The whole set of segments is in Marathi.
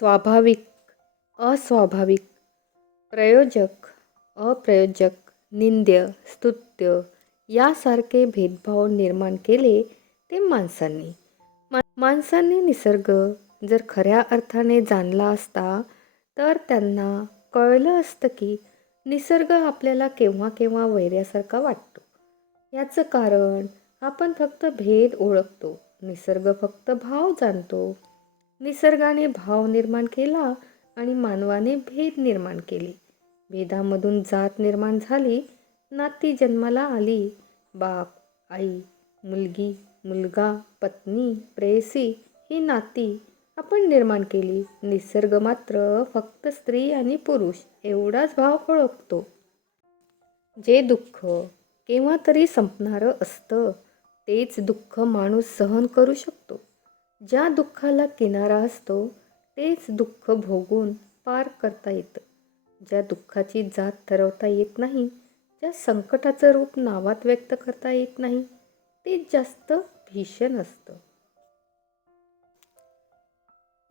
स्वाभाविक, अस्वाभाविक, प्रयोजक, अप्रयोजक, निंद्य, स्तुत्य यासारखे भेदभाव निर्माण केले ते माणसांनी. माणसांनी निसर्ग जर खऱ्या अर्थाने जाणला असता तर त्यांना कळलं असतं की निसर्ग आपल्याला केव्हा केव्हा वैऱ्यासारखा वाटतो. याचं कारण आपण फक्त भेद ओळखतो, निसर्ग फक्त भाव जाणतो. निसर्गाने भाव निर्माण केला आणि मानवाने भेद निर्माण केले. भेदामधून जात निर्माण झाली, नाती जन्माला आली. बाप, आई, मुलगी, मुलगा, पत्नी, प्रेयसी ही नाती आपण निर्माण केली. निसर्ग मात्र फक्त स्त्री आणि पुरुष एवढाच भाव ओळखतो. जे दुःख केव्हा तरी संपणारं असतं तेच दुःख माणूस सहन करू शकतो. ज्या दुःखाला किनारा असतो तेच दुःख भोगून पार करता येतं. ज्या दुःखाची जात ठरवता येत नाही, ज्या संकटाचं रूप नावात व्यक्त करता येत नाही, तेच जास्त भीषण असतं.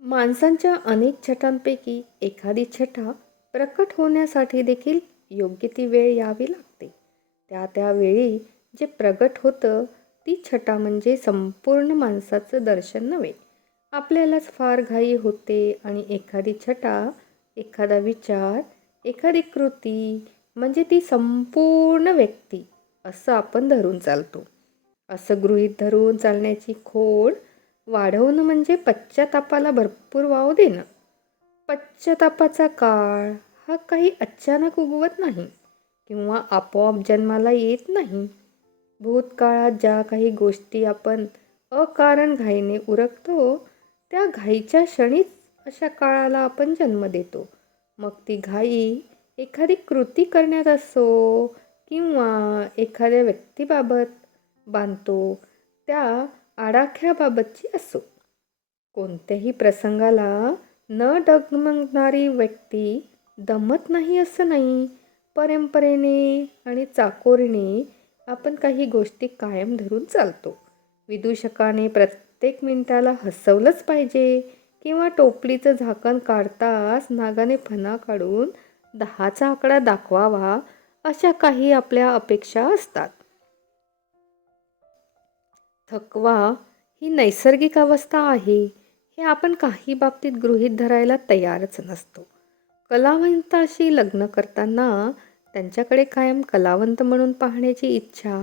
माणसांच्या अनेक छटांपैकी एखादी छटा प्रकट होण्यासाठी देखील योग्य ती वेळ यावी लागते. त्या वेळी जे प्रगट होतं ती छटा म्हणजे संपूर्ण माणसाचं दर्शन नव्हे. आपल्यालाच फार घाई होते आणि एखादी छटा, एखादा विचार, एखादी कृती म्हणजे ती संपूर्ण व्यक्ती असं आपण धरून चालतो. असं गृहीत धरून चालण्याची खोड वाढवणं म्हणजे पश्चातापाला भरपूर वाव देणं. पश्चातापाचा काळ हा काही अचानक उगवत नाही किंवा आपोआप जन्माला येत नाही. भूतकाळात ज्या काही गोष्टी आपण अकारण घाईने उरकतो त्या घाईच्या क्षणीच अशा काळाला आपण जन्म देतो. मग ती घाई एखादी कृती करण्यात असो किंवा एखाद्या व्यक्तीबाबत बांधतो त्या आडाख्याबाबतची असो. कोणत्याही प्रसंगाला न डगमगणारी व्यक्ती दमत नाही असं नाही. परंपरेने आणि चाकोरीने आपण काही गोष्टी कायम धरून चालतो. विदूषकाने प्रत्येक मिनिटाला हसवलंच पाहिजे किंवा टोपलीचं झाकण काढताच नागाने फणा काढून 10चा आकडा दाखवावा अशा काही आपल्या अपेक्षा असतात. थकवा ही नैसर्गिक अवस्था आहे हे आपण काही बाबतीत गृहीत धरायला तयारच नसतो. कलावंताशी लग्न करताना त्यांच्याकडे कायम कलावंत म्हणून पाहण्याची इच्छा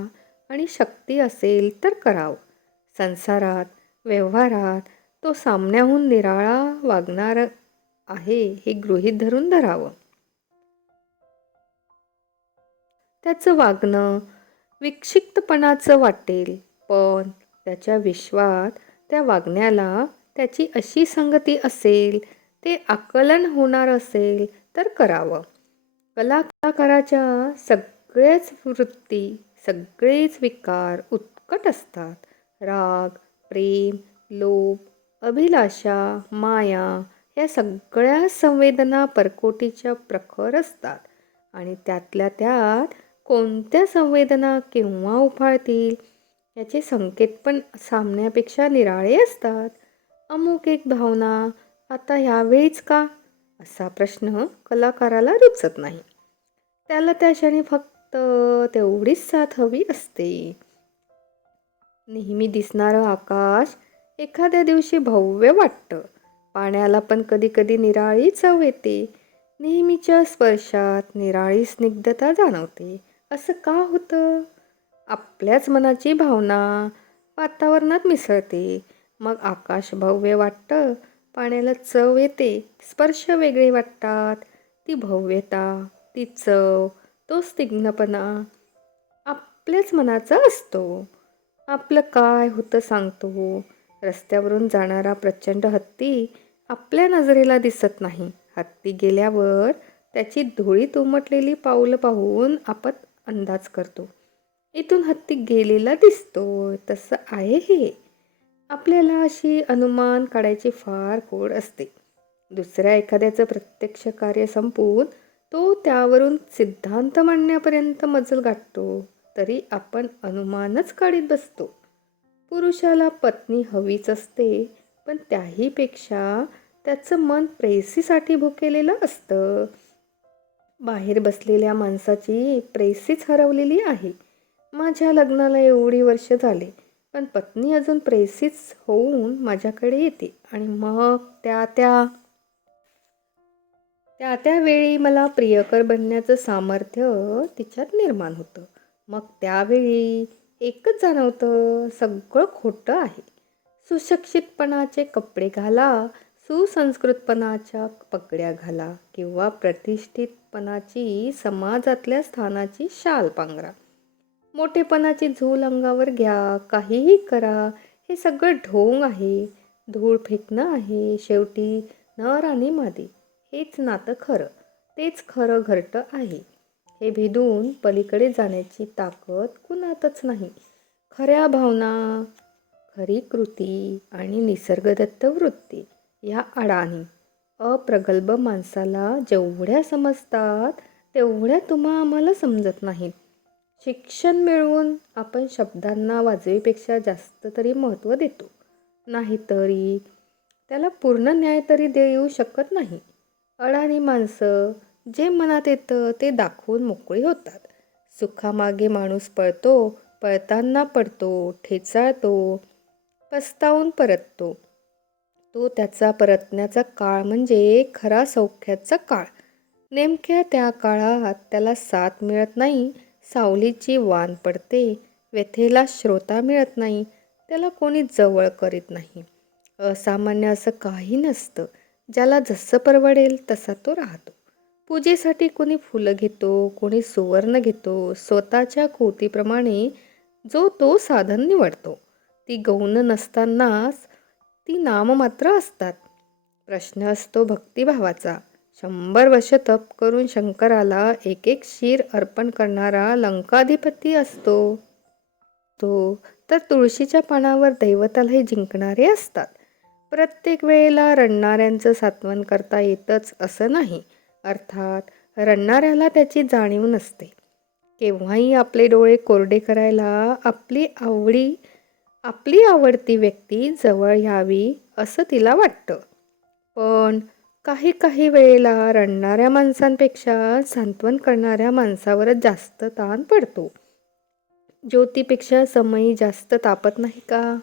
आणि शक्ती असेल तर करावं. संसारात, व्यवहारात तो सामन्याहून निराळा वागणार आहे हे गृहीत धरून धरावं. त्याचं वागणं विक्षिप्तपणाचं वाटेल, पण त्याच्या विश्वात त्या वागण्याला त्याची अशी संगती असेल, ते आकलन होणार असेल तर करावं. कलाकाराच्या सगळ्याच वृत्ती, सगळेच विकार उत्कट असतात. राग, प्रेम, लोभ, अभिलाषा, माया या सगळ्या संवेदना परकोटीच्या प्रखर असतात आणि त्यातल्या त्यात कोणत्या संवेदना केव्हा उफाळतील याचे संकेत पण सामन्यापेक्षा निराळे असतात. अमुक एक भावना आता ह्यावेळीच का असा प्रश्न कलाकाराला रुचत नाही. त्याला त्या क्षणी फक्त तेवढीच साथ हवी असते. नेहमी दिसणारं आकाश एखाद्या दिवशी भव्य वाटतं. पाण्याला पण कधी कधी निराळी चव येते. नेहमीच्या स्पर्शात निराळी स्निग्धता जाणवते. असं का होतं? आपल्याच मनाची भावना वातावरणात मिसळते. मग आकाश भव्य वाटतं, पाण्याला चव येते, स्पर्श वेगळे वाटतात. ती भव्यता, ती चव, तो स्निग्धपणा आपल्याच मनाचा असतो. आपलं काय होतं सांगतो. रस्त्यावरून जाणारा प्रचंड हत्ती आपल्या नजरेला दिसत नाही. हत्ती गेल्यावर त्याची धुळीत उमटलेली पाऊलं पाहून आपण अंदाज करतो, इथून हत्ती गेलेला दिसतोय. तसं आहे हे. आपल्याला अशी अनुमान काढायची फार खोड असते. दुसऱ्या एखाद्याचं प्रत्यक्ष कार्य संपवून तो त्यावरून सिद्धांत मांडण्यापर्यंत मजल गाठतो, तरी आपण अनुमानच काढीत बसतो. पुरुषाला पत्नी हवीच असते, पण त्याहीपेक्षा त्याचं मन प्रेयसीसाठी भुकेलेलं असतं. बाहेर बसलेल्या माणसाची प्रेयसीच हरवलेली आहे. माझ्या लग्नाला एवढी वर्ष झाली, पण पत्नी अजून प्रेयसीच होऊन माझ्याकडे येते आणि मग त्या त्या वेळी मला प्रियकर बनण्याचं सामर्थ्य तिच्यात निर्माण होतं. मग त्यावेळी एकच जाणवतं, सगळं खोटं आहे. सुशिक्षितपणाचे कपडे घाला, सुसंस्कृतपणाच्या पगड्या घाला किंवा प्रतिष्ठितपणाची समाजातल्या स्थानाची शाल पांघरा. मोठेपणाची झूल अंगावर घ्या, काहीही करा, हे सगळं ढोंग आहे, धूळ फेकणं आहे. शेवटी नर आणि मादी हेच नातं खरं, तेच खरं घरटं आहे. हे भेदून पलीकडे जाण्याची ताकद कुणातच नाही. खऱ्या भावना, खरी कृती आणि निसर्गदत्त वृत्ती या अडाणी अप्रगल्भ माणसाला जेवढ्या समजतात तेवढ्या तुम्हा आम्हाला समजत नाहीत. शिक्षण मिळवून आपण शब्दांना वाजवीपेक्षा जास्त तरी महत्त्व देतो, नाहीतरी त्याला पूर्ण न्याय तरी देऊ शकत नाही. अडाणी माणसं जे मनात येतं ते दाखवून मोकळी होतात. सुखामागे माणूस पळतो, पळताना पडतो, ठेचाळतो, पस्तावून परततो. तो त्याचा परतण्याचा काळ म्हणजे खरा सौख्याचा काळ. नेमक्या त्या काळात त्याला साथ मिळत नाही, सावलीची वाण पडते, व्यथेला श्रोता मिळत नाही, त्याला कोणी जवळ करीत नाही. असामान्य असं काही नसतं. ज्याला जसं परवडेल तसा तो राहतो. पूजेसाठी कोणी फुलं घेतो, कोणी सुवर्ण घेतो. स्वतःच्या कृतीप्रमाणे जो तो साधन निवडतो. ती गौण नसतानाच ती नाममात्र असतात. प्रश्न असतो भक्तिभावाचा. 100 वर्ष तप करून शंकराला एक एक शीर अर्पण करणारा लंकाधिपती असतो. तो तर तुळशीच्या पानावर दैवतालाही जिंकणारे असतात. प्रत्येक वेळेला रडणाऱ्यांचं सांत्वन करता येतच असं नाही. अर्थात रडणाऱ्याला त्याची जाणीव नसते. केव्हाही आपले डोळे कोरडे करायला आपली आवडती व्यक्ती जवळ यावी असं तिला वाटतं. पण काही काही वेळेला रडणाऱ्या माणसांपेक्षा सांत्वन करणाऱ्या माणसावरच जास्त ताण पडतो. ज्योतीपेक्षा समयी जास्त तापत नाही का?